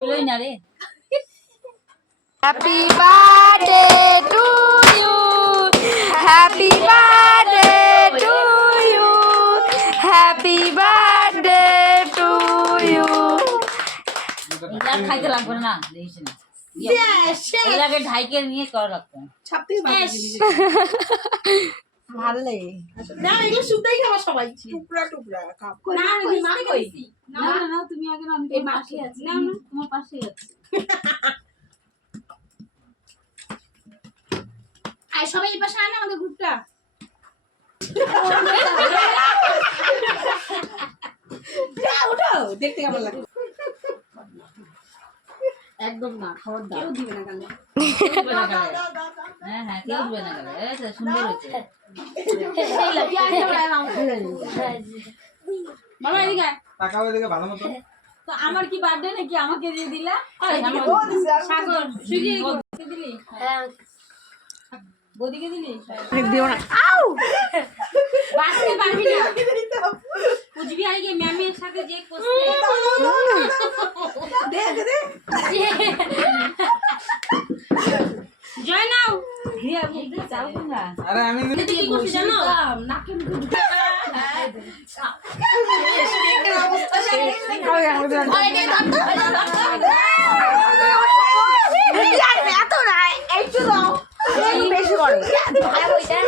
না রে। Happy birthday to you, happy birthday to you, happy birthday to you. এগুলা খাইতে লাগবে না, দেখিস না এগুলাকে ঢাইকে নিয়ে করা লাগতো। ভালো লাগে না, এগুলো শুদ্ধই খাওয়া সবাই, টুকরা টুকরা খাও না। আমি মা কই না না না, তুমি আগে না, আমি এই তোমার পাশে পাশে আছি। আছি। না না, তোমার পাশেই আছি। আর সবাই এই পাশে আয় না, আমাদের গ্রুপটা যা ওঠো, দেখতে কেমন লাগে। একদম না, খাবার দাও, কেউ দিবে না গালে। কেউ দিবে না গালে। হ্যাঁ হ্যাঁ, কেউ দিবে না গালে। এই তো সুন্দর হয়েছে। এই লাগি আইতে বড় নাম খেলে মামা এদিকে আয়। তাকাও এদিকে ভালো মতো। তো আমার কি বার্থডে নাকি আমাকে দিয়ে দিলা? সাগর সুজি দিলি? হ্যাঁ বদিকে দিলি? দিও না। আউ বাসতে পারবি না। কুচবিহারে গিয়ে ম্যামের সাথে যে করছে। দে দে দে জয় নাও। হিয়া বুঝতে চাও না। আরে আমি কি করছিস জানো? নাকে মুখে ঢুকে এত না, একটু দাও, বেশি করে ভালো ওইটা।